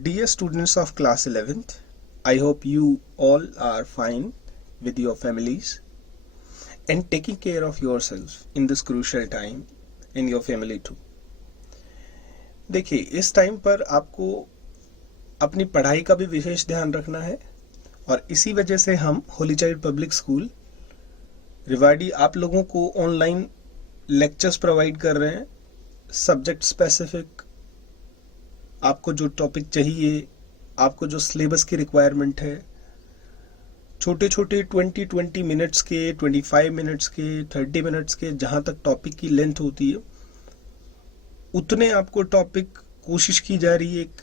Dear students of class 11th, I hope you all are fine with your families and taking care of yourself in this crucial time in your family too. देखिए, इस time पर आपको अपनी पढ़ाई का भी विशेष ध्यान रखना है और इसी वजह से हम Holi child public school Rewari आप लोगों को ऑनलाइन लेक्चर्स प्रोवाइड कर रहे हैं। सब्जेक्ट स्पेसिफिक आपको जो टॉपिक चाहिए, आपको जो सिलेबस की रिक्वायरमेंट है, छोटे छोटे 20 मिनट्स के, 25 मिनट्स के, 30 मिनट्स के, जहाँ तक टॉपिक की लेंथ होती है उतने आपको टॉपिक कोशिश की जा रही है एक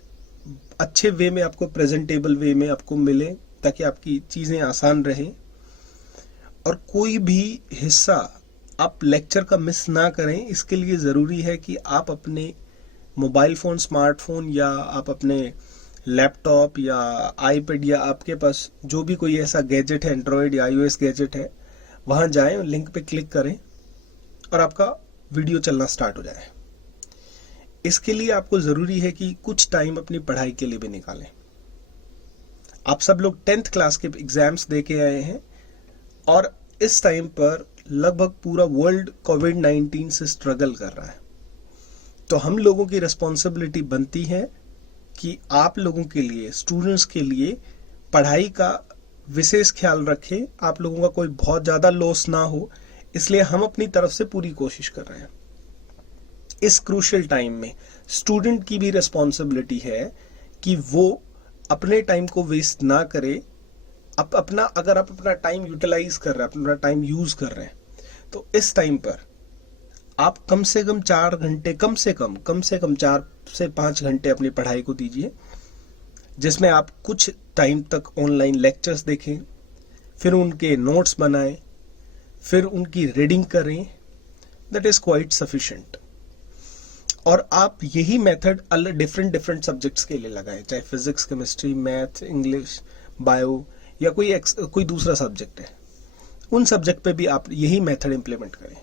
अच्छे वे में, आपको प्रेजेंटेबल वे में आपको मिले ताकि आपकी चीज़ें आसान रहें और कोई भी हिस्सा आप लेक्चर का मिस ना करें। इसके लिए ज़रूरी है कि आप अपने मोबाइल फ़ोन, स्मार्टफोन या आप अपने लैपटॉप या आईपैड या आपके पास जो भी कोई ऐसा गैजेट है, एंड्रॉयड या iOS गैजेट है, वहाँ जाएं, लिंक पे क्लिक करें और आपका वीडियो चलना स्टार्ट हो जाए। इसके लिए आपको ज़रूरी है कि कुछ टाइम अपनी पढ़ाई के लिए भी निकालें। आप सब लोग 10th क्लास के एग्ज़ाम्स दे के आए हैं और इस टाइम पर लगभग पूरा वर्ल्ड कोविड-19 से स्ट्रगल कर रहा है। तो हम लोगों की रिस्पॉन्सिबिलिटी बनती है कि आप लोगों के लिए, स्टूडेंट्स के लिए पढ़ाई का विशेष ख्याल रखें, आप लोगों का कोई बहुत ज़्यादा लॉस ना हो, इसलिए हम अपनी तरफ से पूरी कोशिश कर रहे हैं। इस क्रूशियल टाइम में स्टूडेंट की भी रिस्पॉन्सिबिलिटी है कि वो अपने टाइम को वेस्ट ना करे। अगर आप अपना टाइम यूटिलाइज कर रहे हैं, अपना टाइम यूज़ कर रहे हैं, तो इस टाइम पर आप कम से कम 4 घंटे, कम से कम 4 से 5 घंटे अपनी पढ़ाई को दीजिए, जिसमें आप कुछ टाइम तक ऑनलाइन लेक्चर्स देखें, फिर उनके नोट्स बनाएं, फिर उनकी रीडिंग करें। That is quite sufficient. और आप यही मेथड डिफरेंट सब्जेक्ट्स के लिए लगाएं, चाहे physics, chemistry, math, English, bio या कोई दूसरा सब्जेक्ट है, उन सब्जेक्ट पे भी आप यही मेथड इम्प्लीमेंट करें।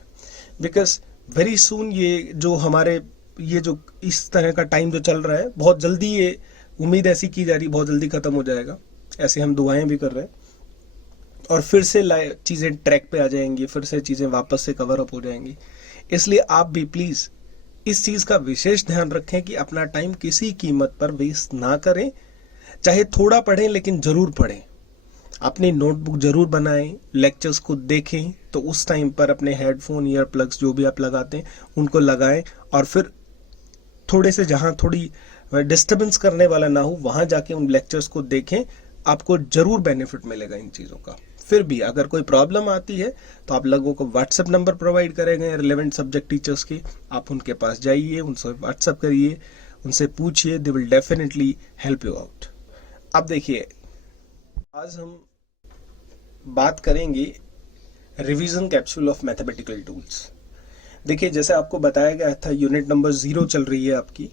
बिकॉज वेरी सून ये जो इस तरह का टाइम जो चल रहा है, बहुत जल्दी, ये उम्मीद ऐसी की जा रही बहुत जल्दी ख़त्म हो जाएगा, ऐसे हम दुआएं भी कर रहे हैं और फिर से चीज़ें ट्रैक पे आ जाएंगी, फिर से चीज़ें वापस से कवर अप हो जाएंगी। इसलिए आप भी प्लीज़ इस चीज़ का विशेष ध्यान रखें कि अपना टाइम किसी कीमत पर वेस्ट ना करें। चाहे थोड़ा पढ़ें लेकिन ज़रूर पढ़ें, अपनी नोटबुक जरूर बनाएं, लेक्चर्स को देखें, तो उस टाइम पर अपने हेडफोन, ईयर प्लग्स जो भी आप लगाते हैं उनको लगाएं और फिर थोड़े से जहां थोड़ी डिस्टर्बेंस करने वाला ना हो वहां जाके उन लेक्चर्स को देखें। आपको जरूर बेनिफिट मिलेगा इन चीज़ों का। फिर भी अगर कोई प्रॉब्लम आती है तो आप लोगों को व्हाट्सएप नंबर प्रोवाइड करेंगे रिलेवेंट सब्जेक्ट टीचर्स के, आप उनके पास जाइए, उनसे व्हाट्सएप करिए, उनसे पूछिए, दे will definitely help you out. अब देखिए, आज हम बात करेंगे revision capsule of mathematical tools. देखिए, जैसे आपको बताया गया था, यूनिट नंबर 0 चल रही है आपकी,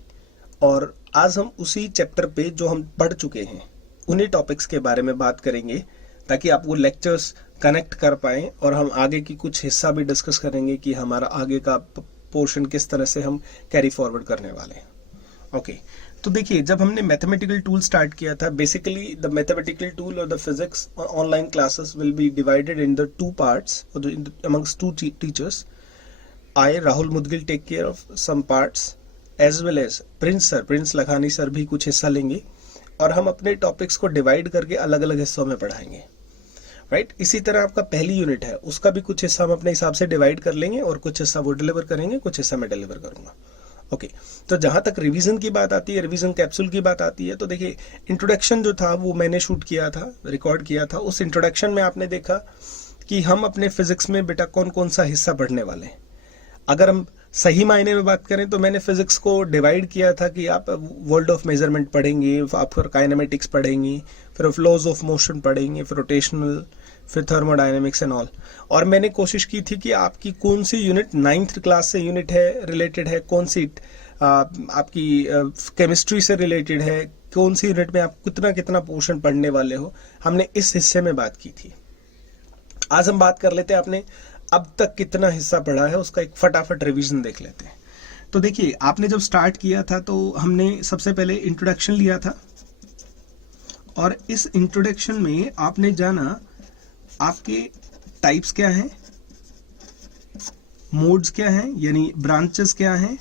और आज हम उसी चैप्टर पे जो हम पढ़ चुके हैं उन्हीं टॉपिक्स के बारे में बात करेंगे ताकि आप वो लेक्चर्स कनेक्ट कर पाएं और हम आगे की कुछ हिस्सा भी डिस्कस करेंगे कि हमारा आगे का पोर्शन किस तरह से हम कैरी फॉरवर्ड करने वाले हैं। ओके, तो देखिए, जब हमने मैथमेटिकल टूल स्टार्ट किया था, बेसिकली द मैथमेटिकल टूल और the physics online classes will be divided in the 2 parts amongst 2 teachers. I, Rahul Mudgil, take care of some parts as well as Prince Lakhani sir भी कुछ हिस्सा लेंगे और हम अपने टॉपिक्स को डिवाइड करके अलग अलग हिस्सों में पढ़ाएंगे, राइट। इसी तरह आपका पहली यूनिट है, उसका भी कुछ हिस्सा हम अपने हिसाब से डिवाइड कर लेंगे और कुछ हिस्सा वो डिलीवर करेंगे, कुछ हिस्सा मैं डिलीवर करूंगा। ओके, तो जहाँ तक रिवीजन की बात आती है, रिवीजन कैप्सूल की बात आती है, तो देखिए, इंट्रोडक्शन जो था वो मैंने शूट किया था, रिकॉर्ड किया था। उस इंट्रोडक्शन में आपने देखा कि हम अपने फिजिक्स में बेटा कौन कौन सा हिस्सा पढ़ने वाले हैं। अगर हम सही मायने में बात करें तो मैंने फिजिक्स को डिवाइड किया था कि आप वर्ल्ड ऑफ मेजरमेंट पढ़ेंगे, आप फिर काइनेमेटिक्स पढ़ेंगे, फिर लॉज ऑफ मोशन पढ़ेंगे, फिर रोटेशनल, फिर थर्मोडायनेमिक्स एंड ऑल। और मैंने कोशिश की थी कि आपकी कौन सी यूनिट 9th क्लास से यूनिट है, रिलेटेड है, कौन सी आपकी केमिस्ट्री से रिलेटेड है, कौन सी यूनिट में आप कितना पोर्शन पढ़ने वाले हो, हमने इस हिस्से में बात की थी। आज हम बात कर लेते हैं आपने अब तक कितना हिस्सा पढ़ा है, उसका एक फटाफट रिवीजन देख लेते हैं। तो देखिए, आपने जब स्टार्ट किया था तो हमने सबसे पहले इंट्रोडक्शन लिया था, और इस इंट्रोडक्शन में आपने जाना आपके टाइप्स क्या हैं, मोड्स क्या हैं, यानी ब्रांचेस क्या हैं,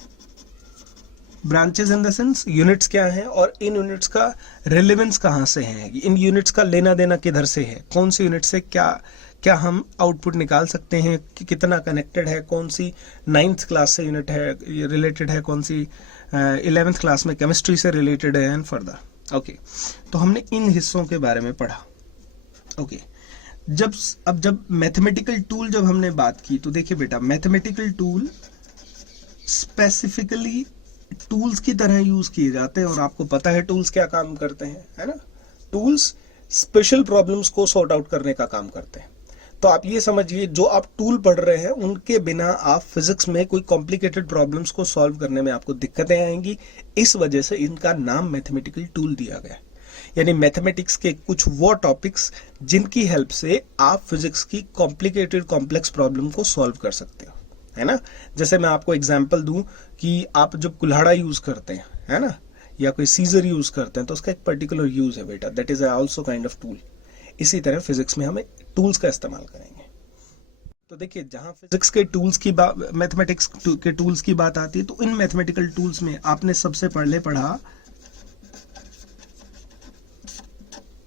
branches in the sense units क्या हैं, और इन यूनिट्स का रेलेवेंस कहाँ से है, इन यूनिट्स का लेना देना किधर से है, कौन सी यूनिट से क्या क्या हम आउटपुट निकाल सकते हैं, कि कितना कनेक्टेड है, कौन सी 9th क्लास से यूनिट है रिलेटेड है, कौन सी 11th क्लास में केमिस्ट्री से रिलेटेड है एंड फर्दर। ओके, तो हमने इन हिस्सों के बारे में पढ़ा। ओके, जब मैथमेटिकल टूल जब हमने बात की तो देखिए बेटा, मैथमेटिकल टूल स्पेसिफिकली टूल्स की तरह यूज किए जाते हैं, और आपको पता है टूल्स क्या काम करते हैं, है ना। टूल्स स्पेशल प्रॉब्लम्स को सॉर्ट आउट करने का काम करते हैं। तो आप ये समझिए, जो आप टूल पढ़ रहे हैं उनके बिना आप फिजिक्स में कोई कॉम्प्लिकेटेड प्रॉब्लम्स को सॉल्व करने में आपको दिक्कतें आएंगी। इस वजह से इनका नाम मैथमेटिकल टूल दिया गया, यानी मैथमेटिक्स के कुछ वो टॉपिक्स जिनकी हेल्प से आप फिजिक्स की कॉम्प्लिकेटेड कॉम्प्लेक्स प्रॉब्लम को सॉल्व कर सकते हो, है ना। जैसे मैं आपको एग्जांपल दूं कि आप जब कुल्हाड़ा यूज करते हैं, है ना, या कोई सीजर यूज करते हैं, तो उसका एक पर्टिकुलर यूज है बेटा, that is also kind of tool. इसी तरह फिजिक्स में हमें टूल्स का इस्तेमाल करेंगे। तो देखिए, जहां फिजिक्स के टूल्स की बात, मैथमेटिक्स के टूल्स की बात आती है, तो इन मैथमेटिकल टूल्स में आपने सबसे पढ़ा,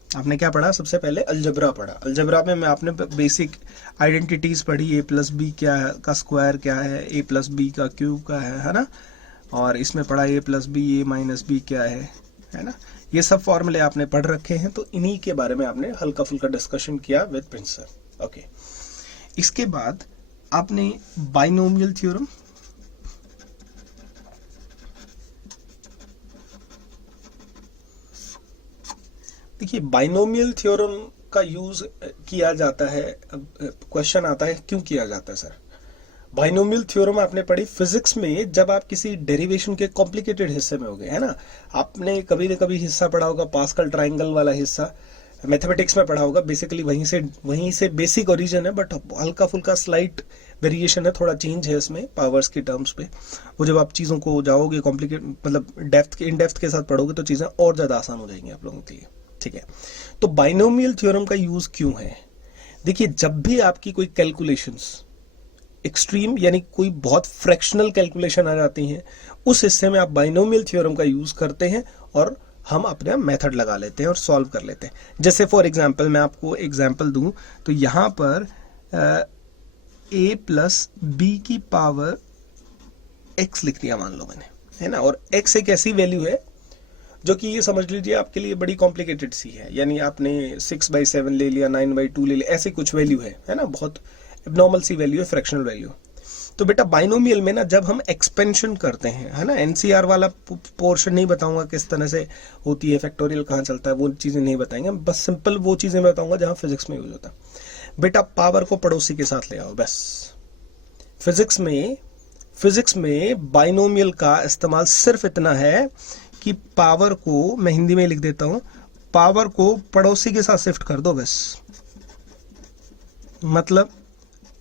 आपने क्या पढ़ा, सबसे पहले अलजेब्रा पढ़ा। अलजेब्रा में आपने बेसिक आइडेंटिटीज पढ़ी, a प्लस बी क्या है का स्क्वायर क्या है, a प्लस बी का क्यूब का है ना, और इसमें पढ़ा a plus B a minus B क्या है ना। ये सब फॉर्मूले आपने पढ़ रखे हैं, तो इन्हीं के बारे में आपने हल्का फुल्का डिस्कशन किया विद प्रिंस सर। ओके, इसके बाद आपने बाइनोमियल थ्योरम, देखिए बाइनोमियल थ्योरम का यूज किया जाता है। क्वेश्चन आता है क्यों किया जाता है सर। बाइनोमियल थ्योरम आपने पढ़ी फिजिक्स में, जब आप किसी डेरिवेशन के कॉम्प्लिकेटेड हिस्से में हो गए, है ना। आपने कभी न कभी हिस्सा पढ़ा होगा, पास्कल ट्राइंगल वाला हिस्सा मैथमेटिक्स में पढ़ा होगा। बेसिकली वहीं से बेसिक ओरिजिन है, बट हल्का फुल्का स्लाइट वेरिएशन है, थोड़ा चेंज है इसमें पावर्स की टर्म्स पे। वो जब आप चीज़ों को जाओगे कॉम्प्लिकेट, मतलब इन डेप्थ के साथ पढ़ोगे, तो चीज़ें और ज़्यादा आसान हो जाएंगी आप लोगों के लिए, ठीक है। तो बाइनोमियल थ्योरम का यूज क्यों है, देखिए, जब भी आपकी कोई कैलकुलेशंस एक्सट्रीम, यानी कोई बहुत फ्रैक्शनल कैलकुलेशन आ जाती हैं, उस हिस्से में आप बाइनोमियल थ्योरम का यूज करते हैं, और हम अपना मेथड लगा लेते हैं और सॉल्व कर लेते हैं। जैसे फॉर एग्जांपल, मैं आपको एग्जांपल दूं, तो यहां पर a प्लस बी की पावर x लिख दिया मान लो मैंने, है ना। और x एक ऐसी वैल्यू है जो कि ये समझ लीजिए आपके लिए बड़ी कॉम्प्लिकेटेड सी है, यानी आपने 6/7 ले लिया, 9/2 ले लिया, ऐसी कुछ वैल्यू है ना, बहुत एबनॉर्मल सी वैल्यू है, फ्रैक्शनल वैल्यू। तो बेटा बाइनोमियल में ना, जब हम एक्सपेंशन करते हैं, है ना, एनसीआर वाला पोर्शन नहीं बताऊंगा किस तरह से होती है, फैक्टोरियल कहाँ चलता है, वो चीजें नहीं बताएंगे, बस सिंपल वो चीजें बताऊंगा जहां फिजिक्स में यूज होता है। बेटा पावर को पड़ोसी के साथ ले आओ, बस। फिजिक्स में बाइनोमियल का इस्तेमाल सिर्फ इतना है कि पावर को, मैं हिंदी में लिख देता हूं, पावर को पड़ोसी के साथ शिफ्ट कर दो, बस।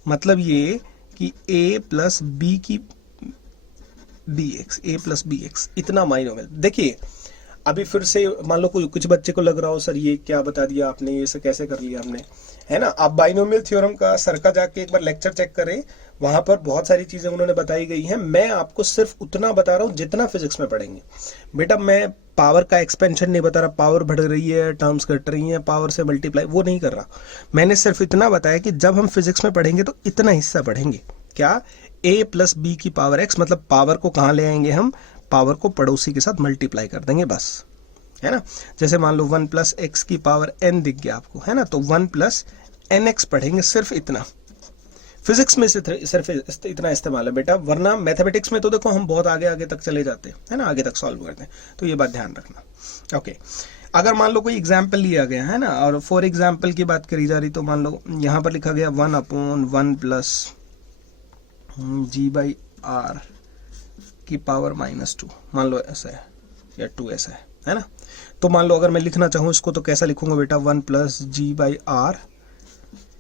मतलब ये कि a प्लस बी की bx, a प्लस bx, इतना बाइनोमियल। देखिए, अभी फिर से मान लो कुछ बच्चे को लग रहा हो, सर ये क्या बता दिया आपने, ये कैसे कर लिया हमने, है ना। आप बाइनोमियल थ्योरम का सर का जाके एक बार लेक्चर चेक करें, वहां पर बहुत सारी चीजें उन्होंने बताई गई हैं। मैं आपको सिर्फ उतना बता रहा हूं जितना फिजिक्स में पढ़ेंगे। बेटा मैं पावर का एक्सपेंशन नहीं बता रहा, पावर बढ़ रही है, टर्म्स घट रही हैं, पावर से मल्टीप्लाई, वो नहीं कर रहा। मैंने सिर्फ इतना बताया कि जब हम फिजिक्स में पढ़ेंगे तो इतना हिस्सा पढ़ेंगे, क्या, a प्लस बी की पावर x, मतलब पावर को कहाँ ले आएंगे हम, पावर को पड़ोसी के साथ मल्टीप्लाई कर देंगे, बस, है ना। जैसे मान लो 1 प्लस एक्स की पावर n दिख गया आपको, है ना, तो 1 प्लस nx पढ़ेंगे, सिर्फ इतना। फिजिक्स में सिर्फ इतना इस्तेमाल है बेटा, वरना मैथमेटिक्स में तो देखो हम बहुत आगे तक चले जाते हैं, है ना, आगे तक सॉल्व करते हैं, तो ये बात ध्यान रखना। ओके, अगर मान लो कोई एग्जाम्पल लिया गया है ना, और फॉर एग्जाम्पल की बात करी जा रही, तो मान लो यहाँ पर लिखा गया 1/1 प्लस g/r की पावर -2, मान लो ऐसा है, या 2 ऐसा है ना। तो मान लो अगर मैं लिखना चाहूँ इसको, तो कैसा लिखूंगा बेटा, 1 प्लस g/r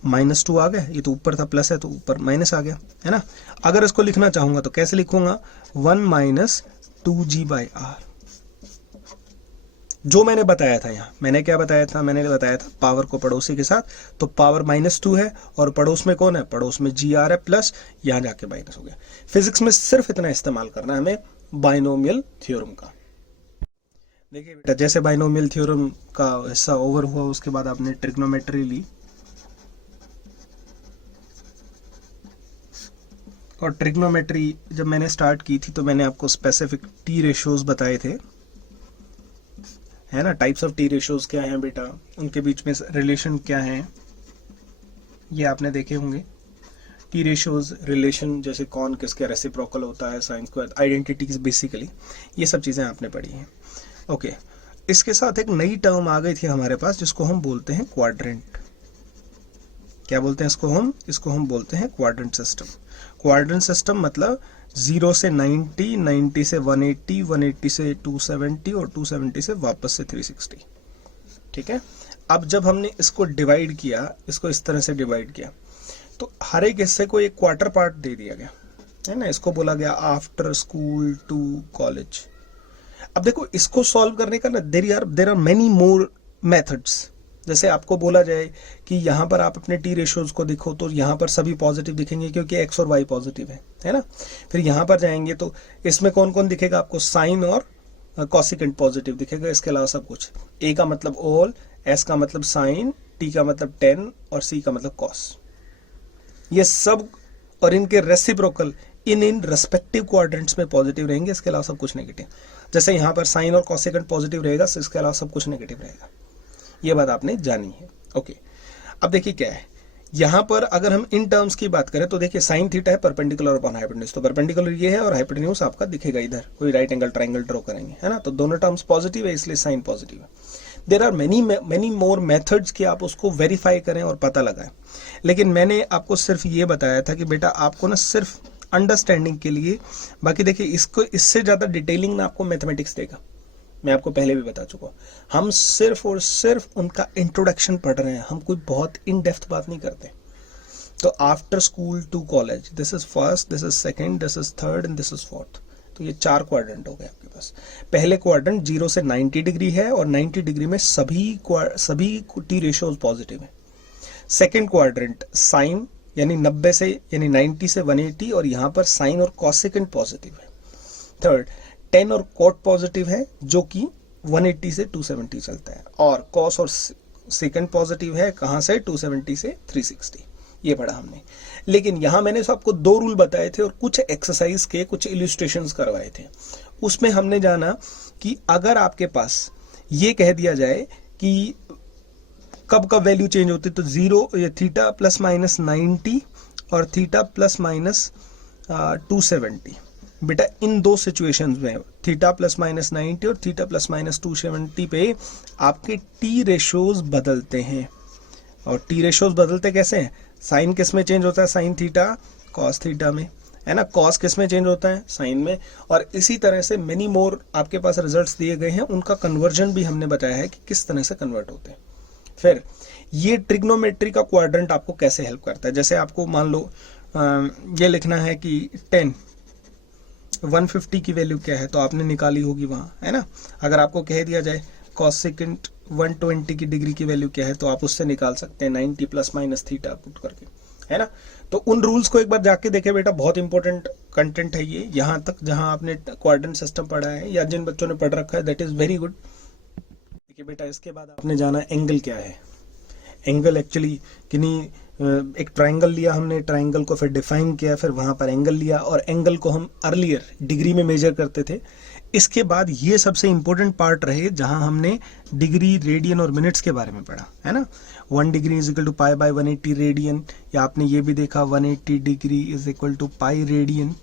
-2 आ गया, ये तो ऊपर था प्लस है तो ऊपर माइनस आ गया, है ना। अगर इसको लिखना चाहूंगा तो कैसे लिखूंगा, 1 - 2g/r, जो मैंने बताया था यहाँ, मैंने क्या बताया था, मैंने बताया था पावर को पड़ोसी के साथ, तो पावर -2 है और पड़ोस में कौन है, पड़ोस में GR है प्लस, यहाँ जाके माइनस हो गया। फिजिक्स में सिर्फ इतना इस्तेमाल करना है हमें बाइनोमियल थ्योरम का। देखिए बेटा, जैसे बाइनोमियल थ्योरम का हिस्सा ओवर हुआ, उसके बाद आपने ट्रिग्नोमेट्री ली, और ट्रिग्नोमेट्री जब मैंने स्टार्ट की थी तो मैंने आपको स्पेसिफिक टी रेशियोज बताए थे, है ना। टाइप्स ऑफ टी रेशियोज क्या हैं बेटा, उनके बीच में रिलेशन क्या है, ये आपने देखे होंगे। टी रेशियोज रिलेशन, जैसे कौन किसके रेसिप्रोकल होता है, साइन स्क्वायर, आइडेंटिटीज, बेसिकली ये सब चीज़ें आपने पढ़ी हैं। ओके, इसके साथ एक नई टर्म आ गई थी हमारे पास, जिसको हम बोलते हैं क्वाड्रेंट। क्या बोलते हैं इसको हम बोलते हैं क्वाड्रेंट सिस्टम। क्वाड्रेंट सिस्टम मतलब 0 से 90, 90 से 180, 180 से 270 और 270 से वापस से 360। ठीक है। अब जब हमने इसको डिवाइड किया, इसको इस तरह से डिवाइड किया, तो हर एक हिस्से को एक क्वार्टर पार्ट दे दिया गया, है ना। इसको बोला गया आफ्टर स्कूल टू कॉलेज। अब देखो, इसको सॉल्व करने का ना there are many more methods. जैसे आपको बोला जाए कि यहाँ पर आप अपने टी रेशियोज को देखो, तो यहाँ पर सभी पॉजिटिव दिखेंगे क्योंकि एक्स और वाई पॉजिटिव है ना। फिर यहाँ पर जाएंगे तो इसमें कौन कौन दिखेगा आपको, साइन और कॉसिकेंट पॉजिटिव दिखेगा, इसके अलावा सब कुछ। ए का मतलब ऑल, एस का मतलब साइन, टी का मतलब 10 और सी का मतलब कॉस, ये सब, और इनके रेसिप्रोकल इन रेस्पेक्टिव क्वाड्रेंट्स में पॉजिटिव रहेंगे, इसके अलावा सब कुछ नेगेटिव। जैसे यहाँ पर साइन और कॉसिकेंट पॉजिटिव रहेगा, तो इसके अलावा सब कुछ नेगेटिव रहेगा। ये बात आपने जानी है। ओके, अब देखिए क्या है यहाँ पर, अगर हम इन टर्म्स की बात करें तो देखिए साइन थीटा है परपेंडिकुलर अपॉन हाइपोटेन्यूज, तो परपेंडिकुलर ये है और हाइपोटेन्यूज आपका दिखेगा इधर, कोई राइट एंगल ट्राइंगल ड्रॉ करेंगे, है ना। तो दोनों टर्म्स पॉजिटिव है, इसलिए साइन पॉजिटिव है। There are many more methods कि आप उसको वेरीफाई करें और पता लगाएं, लेकिन मैंने आपको सिर्फ ये बताया था कि बेटा आपको ना सिर्फ अंडरस्टैंडिंग के लिए, बाकी देखिए इसको इससे ज़्यादा डिटेलिंग ना आपको मैथमेटिक्स देगा, मैं आपको पहले भी बता चुका हूँ। हम सिर्फ और सिर्फ उनका इंट्रोडक्शन पढ़ रहे हैं, हम कोई बहुत इन डेप्थ बात नहीं करते। तो after school to college, this is first, this is second, this is third and this is fourth. तो ये 4 क्वाड्रेंट हो गए आपके पास। पहले क्वाड्रेंट 0 से 90 डिग्री है और 90 डिग्री में सभी टी रेशियोज पॉजिटिव है। सेकेंड क्वाड्रेंट साइन यानी 90 से यानी 90 से 180 और यहाँ पर साइन और कॉसेकेंट पॉजिटिव है। थर्ड 10 और कॉट पॉजिटिव है, जो कि 180 से 270 चलता है, और कॉस और सेकंड पॉजिटिव है, कहाँ से, 270 से 360। ये पढ़ा हमने। लेकिन यहाँ मैंने आपको 2 रूल बताए थे और कुछ एक्सरसाइज के कुछ इल्यूस्ट्रेशंस करवाए थे। उसमें हमने जाना कि अगर आपके पास ये कह दिया जाए कि कब कब वैल्यू चेंज होती है, तो 0 ये थीटा प्लस माइनस 90 और थीटा प्लस माइनस 270। बेटा इन 2 सिचुएशंस में थीटा प्लस माइनस 90 और थीटा प्लस माइनस 270 पे आपके टी रेशियोज बदलते हैं। और टी रेशियोज बदलते कैसे हैं, साइन किस में चेंज होता है, साइन थीटा कॉस थीटा में, है ना। कॉस किस में चेंज होता है, साइन में। और इसी तरह से मेनी मोर आपके पास रिजल्ट्स दिए गए हैं, उनका कन्वर्जन भी हमने बताया है कि किस तरह से कन्वर्ट होते हैं। फिर ये ट्रिग्नोमेट्री का क्वाड्रेंट आपको कैसे हेल्प करता है। जैसे आपको मान लो ये लिखना है कि 150 की वैल्यू क्या है, तो आपने निकाली होगी वहाँ, है ना। अगर आपको कह दिया जाए कॉसेकेंट 120 की डिग्री की वैल्यू क्या है, तो आप उससे निकाल सकते हैं 90 प्लस माइनस थीटा पुट करके, है ना। तो उन रूल्स को एक बार जाके देखे बेटा, बहुत इंपॉर्टेंट कंटेंट है ये। यहाँ तक जहाँ आपने क्वाड्रेंट सिस्टम पढ़ा है या जिन बच्चों ने पढ़ रखा है, दैट इज वेरी गुड। देखिए बेटा, इसके बाद आपने जाना एंगल क्या है। एंगल एक्चुअली किन्हीं एक ट्राइंगल लिया हमने, ट्राइंगल को फिर डिफाइन किया, फिर वहाँ पर एंगल लिया, और एंगल को हम अर्लियर डिग्री में मेजर करते थे। इसके बाद ये सबसे इंपॉर्टेंट पार्ट रहे जहाँ हमने डिग्री, रेडियन और मिनट्स के बारे में पढ़ा, है ना। 1 degree is equal to pi by 180 radian, या आपने ये भी देखा 180 degree is equal to pi radian,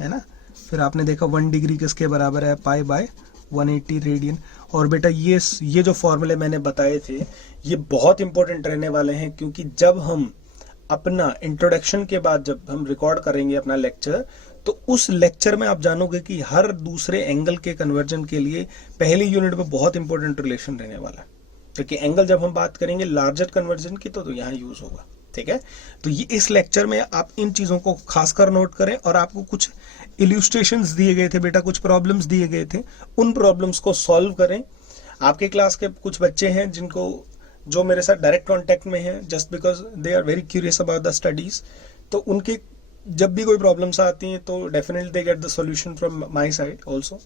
है ना। फिर आपने देखा 1 डिग्री किसके बराबर है, पाई बाय 180 रेडियन। और बेटा ये जो फॉर्मूले मैंने बताए थे, ये बहुत इंपॉर्टेंट रहने वाले हैं, क्योंकि जब हम अपना इंट्रोडक्शन के बाद जब हम रिकॉर्ड करेंगे अपना लेक्चर, तो उस लेक्चर में आप जानोगे कि हर दूसरे एंगल के कन्वर्जन के लिए पहली यूनिट में बहुत इंपॉर्टेंट रिलेशन रहने वाला है, क्योंकि एंगल जब हम बात करेंगे लार्जर कन्वर्जन की तो यहाँ यूज होगा। ठीक है, तो ये इस लेक्चर में आप इन चीज़ों को खासकर नोट करें, और आपको कुछ इल्यूस्ट्रेशंस दिए गए थे बेटा, कुछ प्रॉब्लम्स दिए गए थे, उन प्रॉब्लम्स को सॉल्व करें। आपके क्लास के कुछ बच्चे हैं जो मेरे साथ डायरेक्ट कांटेक्ट में हैं, just because they are very curious about the studies, तो उनके जब भी कोई प्रॉब्लम्स आती हैं तो definitely they get the solution from my side also,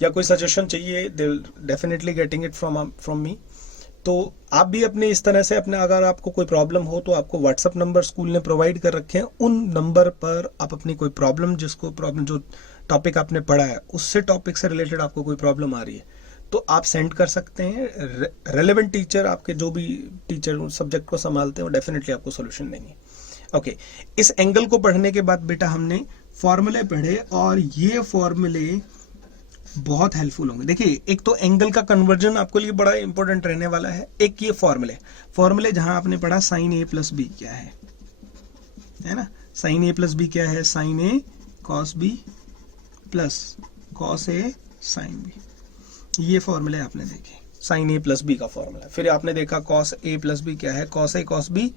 या कोई सजेशन चाहिए they will definitely getting it from me. तो आप भी अपने इस तरह से अपने, अगर आपको कोई प्रॉब्लम हो तो आपको व्हाट्सअप नंबर स्कूल ने प्रोवाइड कर रखे हैं, उन नंबर पर आप अपनी कोई प्रॉब्लम जो टॉपिक आपने पढ़ा है उससे टॉपिक से रिलेटेड आपको कोई प्रॉब्लम आ रही है तो आप सेंड कर सकते हैं। रेलेवेंट टीचर, आपके जो भी टीचर सब्जेक्ट को संभालते हैं वो डेफिनेटली आपको सोल्यूशन देंगे। ओके, इस एंगल को पढ़ने के बाद बेटा हमने फॉर्मूले पढ़े और ये फॉर्मूले बहुत हेल्पफुल होंगे। देखिए, एक तो एंगल का कन्वर्जन आपके लिए बड़ा इंपॉर्टेंट रहने वाला है, एक ये फॉर्मूले जहां आपने पढ़ा साइन ए प्लस बी क्या है ना, साइन ए प्लस बी क्या है, sign A cos B plus cos A sine B, ये फॉर्मूले आपने देखे, साइन ए प्लस बी का फॉर्मूला। फिर आपने देखा कॉस ए प्लस बी क्या है, cos A cos B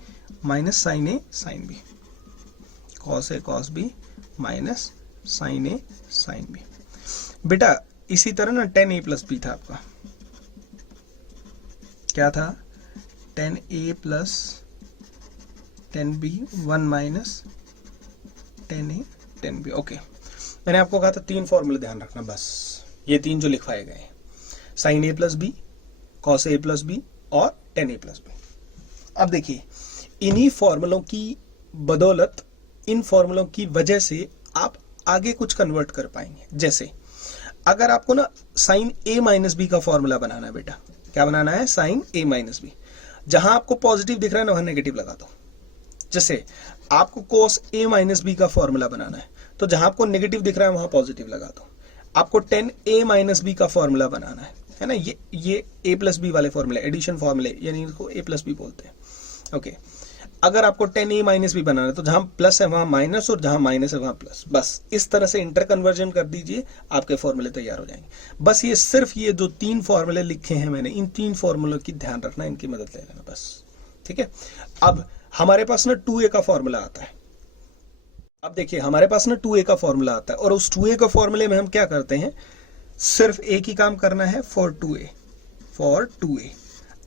minus sign A sine B, cos A cos B minus sign A sine B. बेटा इसी तरह ना टेन ए प्लस बी था आपका, क्या था, ten A plus ten B, one minus ten A ten B. Okay, मैंने आपको कहा था 3 फॉर्मूले ध्यान रखना, बस ये 3 जो लिखवाए गए, sign A plus B, cos A plus B और टेन ए प्लस बी। अब देखिए, इन्हीं फॉर्मूलों की बदौलत, इन फॉर्मूलों की वजह से आप आगे कुछ कन्वर्ट कर पाएंगे। जैसे अगर आपको ना साइन ए माइनस बी का फॉर्मूला बनाना है बेटा, क्या बनाना है, साइन ए माइनस बी, जहां आपको पॉजिटिव दिख रहा है ना वहां नेगेटिव लगा दो। जैसे आपको कोस ए माइनस बी का फॉर्मूला बनाना है तो जहां आपको नेगेटिव दिख रहा है वहां पॉजिटिव लगा दो। आपको टेन ए माइनस बी का फॉर्मूला बनाना है ना, ये ए प्लस बी वाले फॉर्मूले, एडिशन फॉर्मूले, यानी इसको ए प्लस बी बोलते हैं। ओके, अगर आपको टेन ए माइनस बी बनाना है तो जहां प्लस है वहां माइनस और जहां माइनस है वहां प्लस, बस इस तरह से इंटर कन्वर्जन कर दीजिए, आपके फॉर्मूले तैयार हो जाएंगे। बस ये सिर्फ ये जो 3 फॉर्मूले लिखे हैं मैंने, इन 3 फॉर्मूलों की ध्यान रखना, इनकी मदद ले लेना बस, ठीक है। अब हमारे पास ना 2a का फॉर्मूला आता है। अब देखिए, हमारे पास ना 2a का फॉर्मूला आता है और उस 2a का फॉर्मूले में हम क्या करते हैं, सिर्फ एक ही काम करना है, फॉर 2a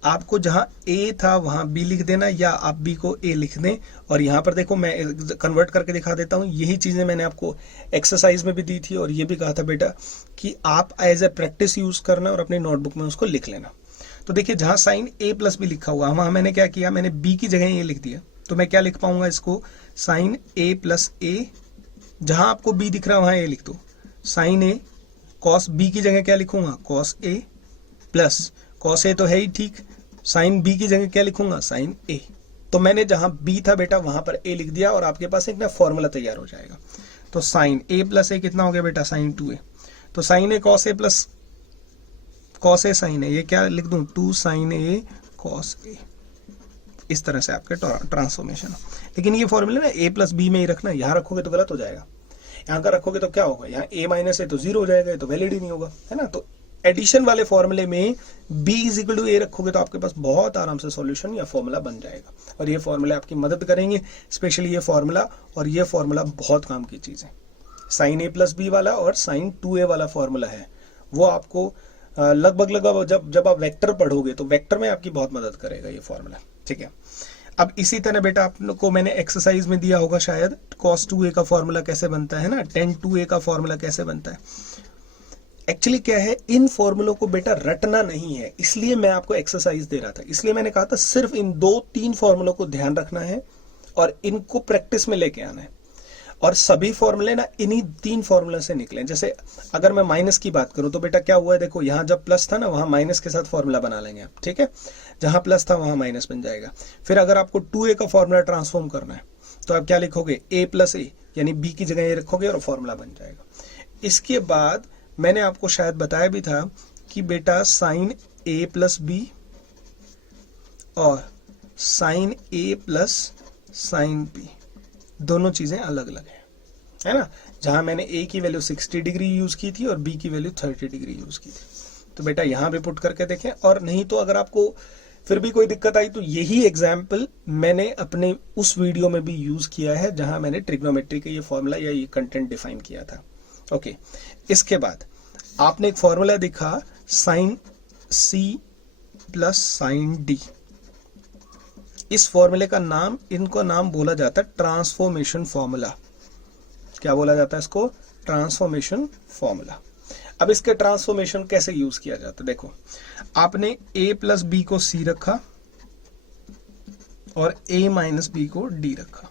आपको जहां a था वहां b लिख देना, या आप b को a लिख दें। और यहां पर देखो मैं कन्वर्ट करके दिखा देता हूं, यही चीजें मैंने आपको एक्सरसाइज में भी दी थी और ये भी कहा था बेटा कि आप एज ए प्रैक्टिस यूज करना और अपनी नोटबुक में उसको लिख लेना। तो देखिए, जहां साइन a प्लस बी लिखा हुआ, वहां मैंने क्या किया, मैंने b की जगह a लिख दिया, तो मैं क्या लिख पाऊंगा इसको, साइन a प्लस a, जहां आपको b दिख रहा है वहां a लिख दो, साइन a कॉस b की जगह क्या लिखूंगा, cos a plus cos a तो है ही ठीक, साइन b की जगह क्या लिखूंगा, साइन a। तो मैंने जहां b था बेटा वहां पर a लिख दिया और आपके पास एक ना फॉर्मूला तैयार हो जाएगा। तो साइन a प्लस a कितना हो गया बेटा, साइन 2a। तो sine a cos a plus cos a sine a, ये क्या लिख दूं, 2 साइन a कॉस a। इस तरह से आपके ट्रांसफॉर्मेशन। लेकिन ये फॉर्मूला ना a प्लस b में ही रखना, यहां रखोगे तो गलत हो जाएगा, यहां का रखोगे तो क्या होगा, यहाँ a माइनस है तो 0 हो जाएगा, तो वैलिड ही नहीं होगा, है ना। तो एडिशन वाले फॉर्मूले में b is equal to a रखोगे तो आपके पास बहुत आराम से सॉल्यूशन या फॉर्मूला बन जाएगा और ये फॉर्मूला आपकी मदद करेंगे, स्पेशली ये फॉर्मूला। और ये फॉर्मूला बहुत काम की चीज है, साइन a प्लस बी वाला और साइन 2a वाला फॉर्मूला है, वो आपको लगभग जब आप वेक्टर पढ़ोगे तो वेक्टर में आपकी बहुत मदद करेगा ये फॉर्मूला, ठीक है। अब इसी तरह बेटा आपको मैंने एक्सरसाइज में दिया होगा शायद, cos 2a का फॉर्मूला कैसे बनता है ना, tan 2a का फॉर्मूला कैसे बनता है। एक्चुअली क्या है, इन फॉर्मूलों को बेटा रटना नहीं है, इसलिए मैं आपको एक्सरसाइज दे रहा था, इसलिए मैंने कहा था सिर्फ इन 2-3 फॉर्मूलों को ध्यान रखना है और इनको प्रैक्टिस में लेके आना है। और सभी फॉर्मूले ना इन्हीं 3 फॉर्मूले से निकले। जैसे अगर मैं माइनस की बात करूं तो बेटा क्या हुआ है, देखो यहाँ जब प्लस था ना वहां माइनस के साथ फॉर्मूला बना लेंगे आप, ठीक है, जहां प्लस था वहां माइनस बन जाएगा। फिर अगर आपको 2a का फॉर्मूला ट्रांसफॉर्म करना है तो आप क्या लिखोगे, a प्लस a, यानी b की जगह a रखोगे और फॉर्मूला बन जाएगा। इसके बाद मैंने आपको शायद बताया भी था कि बेटा साइन a प्लस बी और sine a plus sine b दोनों चीजें अलग अलग है ना। जहां मैंने a की वैल्यू 60 डिग्री यूज की थी और b की वैल्यू 30 डिग्री यूज की थी। तो बेटा यहां भी पुट करके देखें, और नहीं तो अगर आपको फिर भी कोई दिक्कत आई तो यही एग्जाम्पल मैंने अपने उस वीडियो में भी यूज किया है जहां मैंने ट्रिग्नोमेट्री का ये फॉर्मूला या ये कंटेंट डिफाइन किया था। ओके, इसके बाद आपने एक फॉर्मूला दिखा sine C plus sine D. इस फॉर्मूले का नाम, इनको नाम बोला जाता है ट्रांसफॉर्मेशन फॉर्मूला। क्या बोला जाता है इसको? Transformation formula. अब इसके ट्रांसफॉर्मेशन कैसे यूज किया जाता है? देखो, आपने a प्लस बी को c रखा और a माइनस बी को d रखा।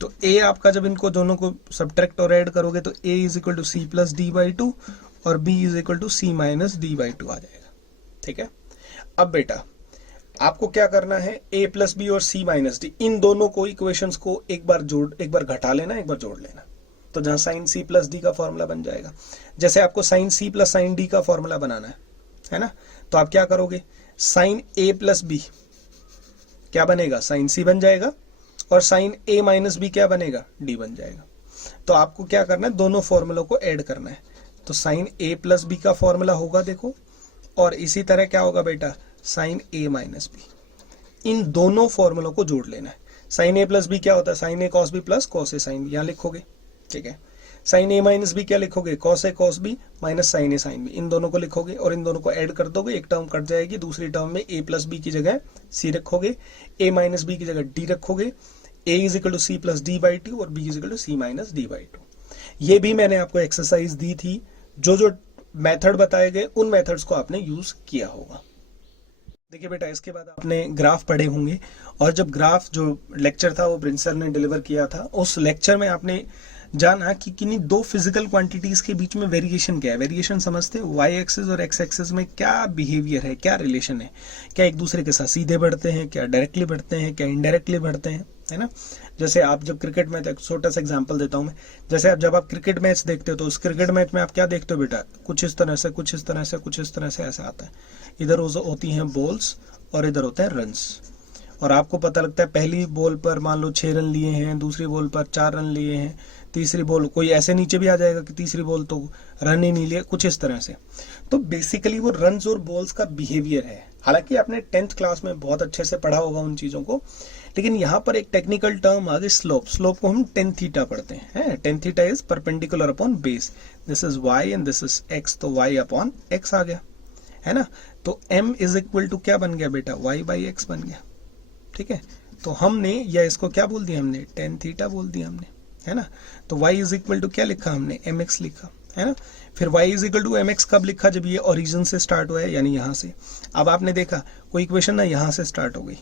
तो a आपका जब इनको दोनों को सब्ट्रैक्ट और ऐड करोगे तो a is equal to C plus D by two और b is equal to C minus D by two आ जाएगा। ठीक है, अब बेटा आपको क्या करना है, a प्लस बी और c माइनस डी, इन दोनों को इक्वेशंस को एक बार घटा लेना, एक बार जोड़ लेना। तो जहां साइन c प्लस डी का फॉर्मूला बन जाएगा, जैसे आपको sine c plus sine D का फॉर्मूला बनाना है ना, तो आप क्या करोगे, साइन a प्लस बी क्या बनेगा, साइन c बन जाएगा, और साइन a माइनस बी क्या बनेगा, d बन जाएगा। तो आपको क्या करना है, दोनों फॉर्मूलों को ऐड करना है। तो साइन a प्लस बी का फॉर्मूला होगा देखो, और इसी तरह क्या होगा बेटा, साइन a माइनस बी। इन दोनों फॉर्मूलों को जोड़ लेना है। साइन a प्लस बी क्या होता है, sine a cos B plus cos a sine B, यहां लिखोगे। ठीक है, साइन a माइनस बी क्या लिखोगे, cos a cos B minus sine a sine B, इन दोनों को लिखोगे और इन दोनों को ऐड कर दोगे, एक टर्म कट जाएगी, दूसरी टर्म में a प्लस बी की जगह c रखोगे, a माइनस बी की जगह d रखोगे, a is equal to C plus D by two और b is equal to C minus D by two. ये भी मैंने आपको एक्सरसाइज दी थी, जो मेथड बताए गए उन मेथड्स को आपने यूज किया होगा। देखिए बेटा, इसके बाद आपने ग्राफ पढ़े होंगे, और जब ग्राफ जो लेक्चर था वो प्रिंस सर ने डिलीवर किया था, उस लेक्चर में आपने जाना कि किन्हीं दो फिजिकल क्वांटिटीज के बीच में वेरिएशन क्या है। वेरिएशन समझते हैं, वाई एक्सिस और एक्स एक्सिस में क्या बिहेवियर है, क्या रिलेशन है, क्या एक दूसरे के साथ सीधे बढ़ते हैं, क्या डायरेक्टली बढ़ते हैं, क्या इनडायरेक्टली बढ़ते हैं, है ना। जैसे आप जब क्रिकेट में, छोटा सा एग्जांपल देता हूं मैं, जैसे जब आप क्रिकेट मैच देखते हो तो उस क्रिकेट मैच में आप क्या देखते हो बेटा, कुछ इस तरह से, कुछ इस तरह से, कुछ इस तरह से ऐसा आता है। इधर होती हैं बॉल्स और इधर होते हैं रन्स, और आपको पता लगता है पहली बॉल पर मान लो 6 रन लिए हैं, दूसरी बॉल पर 4 रन लिए हैं, तीसरी बॉल कोई ऐसे नीचे भी आ जाएगा कि तीसरी बॉल तो रन ही नहीं लिए, कुछ इस तरह से। तो बेसिकली वो रन्स और बॉल्स का बिहेवियर है। हालांकि आपने 10th क्लास में बहुत अच्छे से पढ़ा होगा उन चीजों को, लेकिन यहाँ पर एक टेक्निकल टर्म आ गई स्लोप। स्लोप को हम tan थीटा पढ़ते हैं। tan theta is perpendicular upon base, this is y and this is x, तो y अपॉन x आ गया, है ना। तो m इज इक्वल टू क्या बन गया बेटा, y बाई एक्स बन गया। ठीक है, तो हमने, या इसको क्या बोल दिया हमने, tan थीटा बोल दिया हमने, है ना। तो y इज इक्वल टू क्या लिखा हमने, mx लिखा, है ना। फिर y is equal to mx कब लिखा, जब ये ओरिजिन से स्टार्ट हुआ है, यानी यहाँ से। अब आपने देखा कोई इक्वेशन ना यहाँ से स्टार्ट हो गई,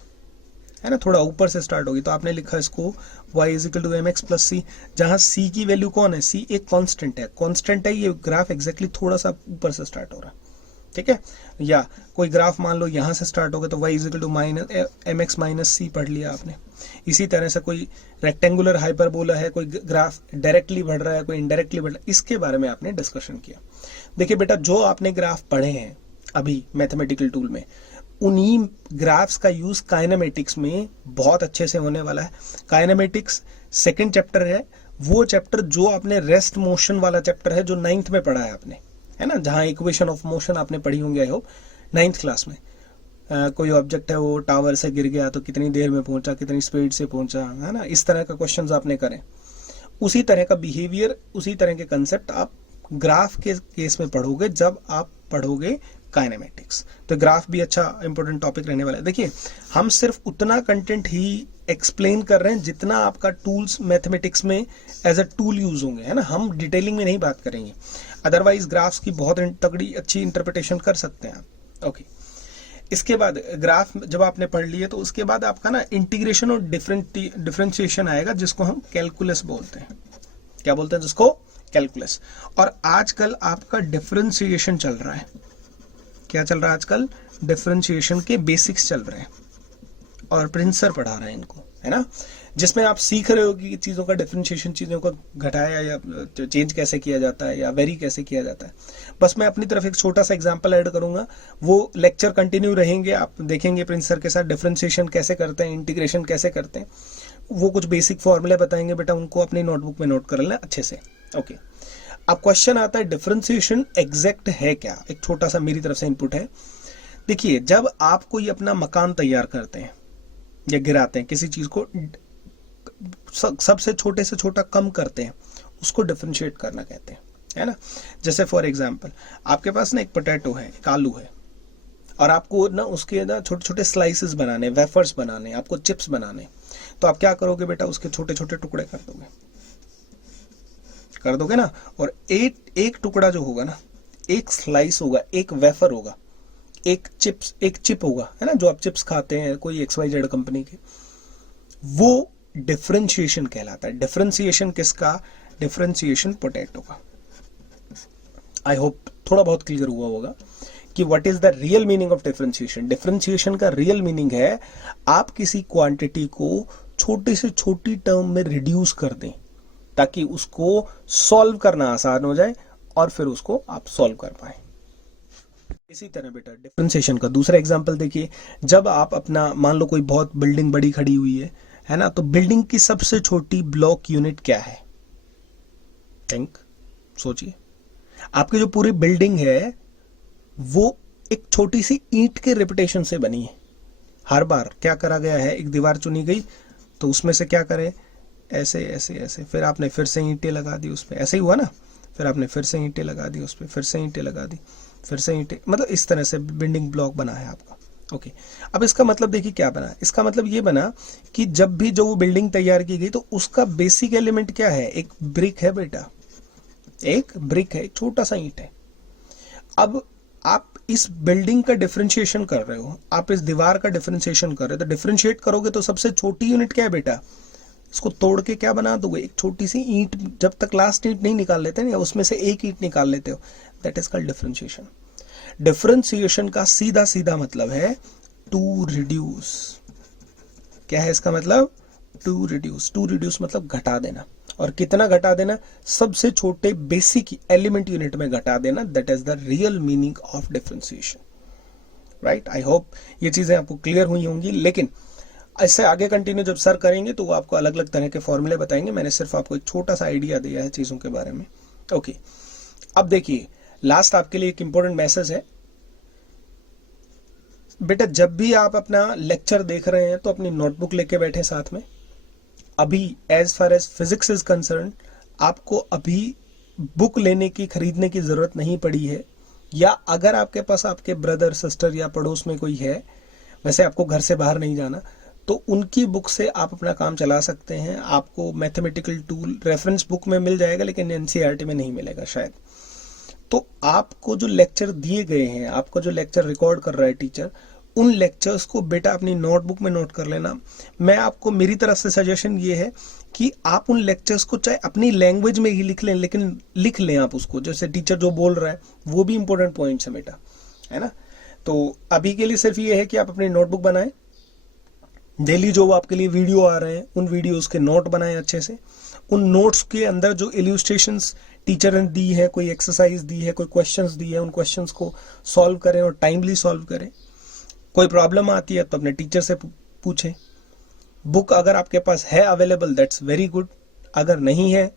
है ना, थोड़ा ऊपर से स्टार्ट होगी, तो आपने लिखा इसको y is equal to mx plus C, जहाँ c की वैल्यू कौन है, c एक कांस्टेंट है, कांस्टेंट है, ये ग्राफ एग्जैक्टली थोड़ा सा ऊपर से स्टार्ट हो रहा है। ठीक है, या कोई ग्राफ मान लो यहाँ से स्टार्ट होगा तो y is equal to minus mx minus C पढ़ लिया आपने। इसी तरह से कोई रेक्टेंगुलर हाइपरबोला है, कोई ग्राफ डायरेक्टली बढ़ रहा है, कोई इनडायरेक्टली बढ़ रहा है, इसके बारे में आपने डिस्कशन किया। देखिए बेटा, जो आपने ग्राफ पढ़े हैं अभी मैथमेटिकल टूल में, उन्हीं ग्राफ्स का यूज काइनेमेटिक्स में बहुत अच्छे से होने वाला है। काइनेमेटिक्स सेकंड चैप्टर है, वो चैप्टर जो आपने रेस्ट मोशन वाला चैप्टर है, जो 9th में पढ़ा है आपने, है ना, जहां इक्वेशन ऑफ मोशन आपने पढ़ी होंगे आई होप 9th क्लास में। कोई ऑब्जेक्ट है वो टावर से गिर गया तो कितनी देर में पहुंचा, कितनी स्पीड से पहुंचा, है ना, इस तरह का क्वेश्चंस आपने करें। उसी तरह का बिहेवियर, उसी तरह के कंसेप्ट आप ग्राफ के केस में पढ़ोगे जब आप पढ़ोगे काइनेमेटिक्स। तो ग्राफ भी अच्छा इंपॉर्टेंट टॉपिक रहने वाला है। देखिए, हम सिर्फ उतना कंटेंट ही एक्सप्लेन कर रहे हैं जितना आपका टूल्स मैथमेटिक्स में एज अ टूल यूज होंगे, है ना। हम डिटेलिंग में नहीं बात करेंगे, अदरवाइज ग्राफ्स की बहुत तगड़ी अच्छी इंटरप्रिटेशन कर सकते हैं आप। ओके, इसके बाद ग्राफ जब आपने पढ़ लिए तो उसके बाद आपका ना इंटीग्रेशन और डिफरेंशिएशन आएगा, जिसको हम कैलकुलस बोलते हैं। क्या बोलते हैं जिसको, कैलकुलस। और आजकल आपका डिफरेंशिएशन चल रहा है। क्या चल रहा है आजकल, डिफरेंशिएशन के बेसिक्स चल रहे हैं, और प्रिंस सर पढ़ा रहे हैं इनको, है ना, जिसमें आप सीख रहे हो कि चीज़ों का डिफरेंशिएशन, चीज़ों को घटाया या चेंज कैसे किया जाता है या वेरी कैसे किया जाता है। बस मैं अपनी तरफ एक छोटा सा एग्जांपल ऐड करूंगा, वो लेक्चर कंटिन्यू रहेंगे, आप देखेंगे प्रिंस सर के साथ डिफरेंशिएशन कैसे करते हैं, इंटीग्रेशन कैसे करते हैं, वो कुछ बेसिक फॉर्मूले बताएंगे बेटा, उनको अपनी नोटबुक में नोट कर लेना अच्छे से। ओके, अब क्वेश्चन आता है डिफरेंशिएशन एग्जैक्ट है क्या। एक छोटा सा मेरी तरफ से इनपुट है। देखिए, जब आप कोई अपना मकान तैयार करते हैं या गिराते हैं, किसी चीज को सबसे छोटे से छोटा कम करते हैं, उसको डिफरेंशिएट करना कहते हैं। है ना। जैसे फॉर एग्जाम्पल आपके पास ना एक पोटैटो है, एक आलू है, और आपको ना उसके ना छोटे छोटे स्लाइसेस बनाने, वेफर्स बनाने, आपको चिप्स बनाने, तो आप क्या करोगे बेटा, उसके छोटे छोटे टुकड़े कर दोगे ना, और एक टुकड़ा जो होगा ना, एक स्लाइस होगा, एक वेफर होगा, एक चिप होगा, है ना, जो आप चिप्स खाते हैं कोई XYZ कंपनी के, वो डिफरेंशिएशन कहलाता है। डिफरेंशिएशन किसका? डिफरेंशिएशन पोटैटो का। आई होप थोड़ा बहुत क्लियर हुआ होगा कि what is the real meaning of differentiation. Differentiation का रियल मीनिंग है आप किसी क्वांटिटी को छोटी से छोटी टर्म में रिड्यूस कर दें ताकि उसको सॉल्व करना आसान हो जाए और फिर उसको आप सॉल्व कर पाए। इसी तरह बेटा डिफरेंशिएशन का दूसरा एग्जांपल देखिए, जब आप अपना मान लो कोई बहुत बिल्डिंग बड़ी खड़ी हुई है ना, तो बिल्डिंग की सबसे छोटी ब्लॉक यूनिट क्या है? थिंक, सोचिए। आपकी जो पूरी बिल्डिंग है वो एक छोटी सी ईंट के रिपीटेशन से बनी है। हर बार क्या करा गया है, एक दीवार चुनी गई तो उसमें से क्या करे, ऐसे ऐसे ऐसे, फिर आपने फिर से ईंटें लगा दी उस पर, ऐसे ही हुआ ना, फिर आपने फिर से ईंटें लगा दी उस पर, फिर से ईंटें लगा दी, फिर से ईंटें, मतलब इस तरह से बिल्डिंग ब्लॉक बना है आपका। ओके, अब इसका मतलब देखिए क्या बना, इसका मतलब ये बना कि जब भी जो वो बिल्डिंग तैयार की गई तो उसका बेसिक एलिमेंट क्या है, एक ब्रिक है बेटा, एक ब्रिक है, एक छोटा सा ईंट है। अब आप इस बिल्डिंग का डिफरेंशिएशन कर रहे हो, आप इस दीवार का डिफरेंशिएशन कर रहे हो, तो डिफरेंशिएट करोगे तो सबसे छोटी यूनिट क्या है बेटा, इसको तोड़ के क्या बना दोगे, एक छोटी सी ईंट। जब तक लास्ट ईंट नहीं निकाल लेते ना, उसमें से एक ईंट निकाल लेते हो, that is called differentiation. Differentiation का सीधा सीधा मतलब है टू रिड्यूस। क्या है इसका मतलब? To reduce. टू रिड्यूस मतलब घटा देना, और कितना घटा देना, सबसे छोटे बेसिक एलिमेंट यूनिट में घटा देना, that is the real meaning of differentiation. Right, I hope ये चीजें आपको क्लियर हुई होंगी। लेकिन इससे आगे कंटिन्यू जब सर करेंगे तो वो आपको अलग अलग तरह के फॉर्मूले बताएंगे, मैंने सिर्फ आपको एक छोटा सा आइडिया दिया है चीजों के बारे में। ओके, अब देखिए लास्ट आपके लिए एक इंपॉर्टेंट मैसेज है बेटा, जब भी आप अपना लेक्चर देख रहे हैं तो अपनी नोटबुक लेके बैठे साथ में। अभी as far as physics is concerned, आपको अभी बुक लेने की, खरीदने की जरूरत नहीं पड़ी है, या अगर आपके पास आपके ब्रदर सिस्टर या पड़ोस में कोई है, वैसे आपको घर से बाहर नहीं जाना, तो उनकी बुक से आप अपना काम चला सकते हैं। आपको मैथमेटिकल टूल रेफरेंस बुक में मिल जाएगा, लेकिन एनसीईआरटी में नहीं मिलेगा शायद। तो आपको जो लेक्चर दिए गए हैं, आपको जो लेक्चर रिकॉर्ड कर रहा है टीचर, उन लेक्चर्स को बेटा अपनी नोटबुक में नोट कर लेना। मैं आपको मेरी तरफ से सजेशन ये है कि आप उन लेक्चर्स को चाहे अपनी लैंग्वेज में ही लिख लें, लेकिन लिख लें आप उसको, जैसे टीचर जो बोल रहा है वो भी इंपॉर्टेंट पॉइंट्स है बेटा, है ना। तो अभी के लिए सिर्फ ये है कि आप अपनी नोटबुक बनाएं, डेली जो आपके लिए वीडियो आ रहे हैं उन वीडियोस के नोट बनाएं अच्छे से। उन नोट्स के अंदर जो इल्यूस्ट्रेशंस टीचर ने दी है, कोई एक्सरसाइज दी है, कोई क्वेश्चंस दी है, उन क्वेश्चंस को सॉल्व करें और टाइमली सॉल्व करें। कोई प्रॉब्लम आती है तो अपने टीचर से पूछें। बुक अगर आपके पास है अवेलेबल, दैट्स वेरी गुड। अगर नहीं है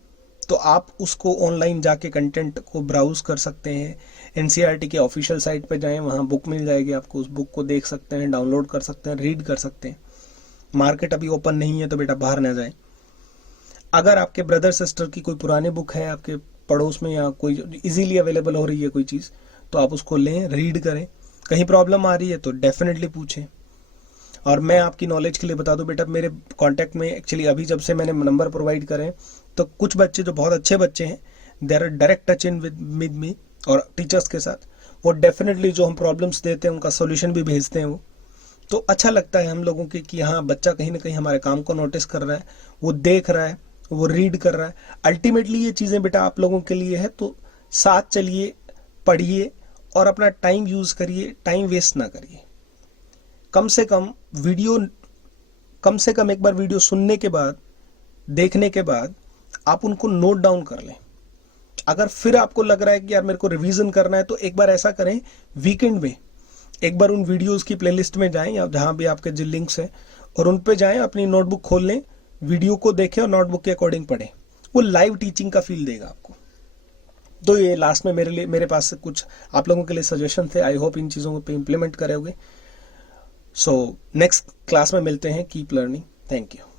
तो आप उसको ऑनलाइन जाके कंटेंट को ब्राउज कर सकते हैं। एनसीईआरटी के ऑफिशियल साइट पे जाएं, वहाँ बुक मिल जाएगी आपको, उस बुक को देख सकते हैं, डाउनलोड कर सकते हैं, रीड कर सकते हैं। मार्केट अभी ओपन नहीं है तो बेटा बाहर ना जाएं। अगर आपके ब्रदर सिस्टर की कोई पुरानी बुक है आपके पड़ोस में, या कोई इजीली अवेलेबल हो रही है कोई चीज़, तो आप उसको लें, रीड करें। कहीं प्रॉब्लम आ रही है तो डेफिनेटली पूछें। और मैं आपकी नॉलेज के लिए बता दूं बेटा, मेरे कांटेक्ट में एक्चुअली अभी जब से मैंने नंबर प्रोवाइड करे तो कुछ बच्चे जो बहुत अच्छे बच्चे हैं, they are direct touch in with me और टीचर्स के साथ, वो डेफिनेटली जो हम प्रॉब्लम्स देते हैं उनका सोल्यूशन भी भेजते हैं। वो तो अच्छा लगता है हम लोगों के कि हाँ, बच्चा कहीं ना कहीं हमारे काम को नोटिस कर रहा है, वो देख रहा है, वो रीड कर रहा है। अल्टीमेटली ये चीज़ें बेटा आप लोगों के लिए है, तो साथ चलिए, पढ़िए और अपना टाइम यूज करिए, टाइम वेस्ट ना करिए। कम से कम एक बार वीडियो सुनने के बाद, देखने के बाद आप उनको नोट डाउन कर लें। अगर फिर आपको लग रहा है कि यार मेरे को रिवीजन करना है, तो एक बार ऐसा करें, वीकेंड में एक बार उन वीडियोस की प्लेलिस्ट में जाएं या जहां भी आपके जो लिंक्स हैं, और उन पे जाएं, अपनी नोटबुक खोल लें, वीडियो को देखें और नोटबुक के अकॉर्डिंग पढ़ें। वो लाइव टीचिंग का फील देगा आपको। तो ये लास्ट में मेरे पास कुछ आप लोगों के लिए सजेशन थे। आई होप इन चीज़ों पे इम्प्लीमेंट करोगे। सो नेक्स्ट क्लास में मिलते हैं। Keep learning. Thank you.